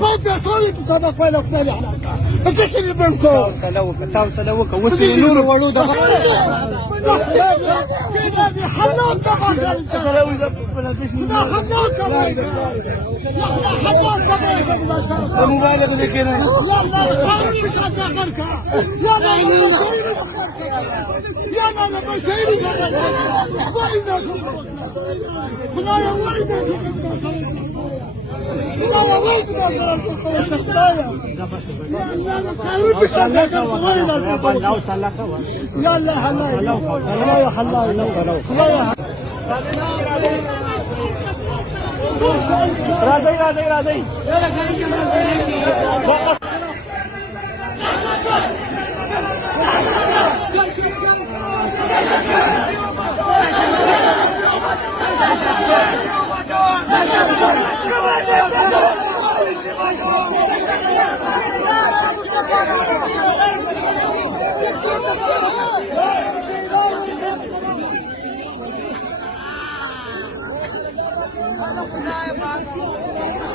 فوق يا صالح بسبب ولا كنالي حلاقة بس ايش اللي بينكم؟ تاو سلوك وسي نور ولود كذا حلاق تبعك انت حلاق تبعك مبالغ لكن لا خارج مش هتاخرك يا لا يا لا بشيري وينك خلايا وينك خلايا وينك يلا حلاي حلاي راضي Halo,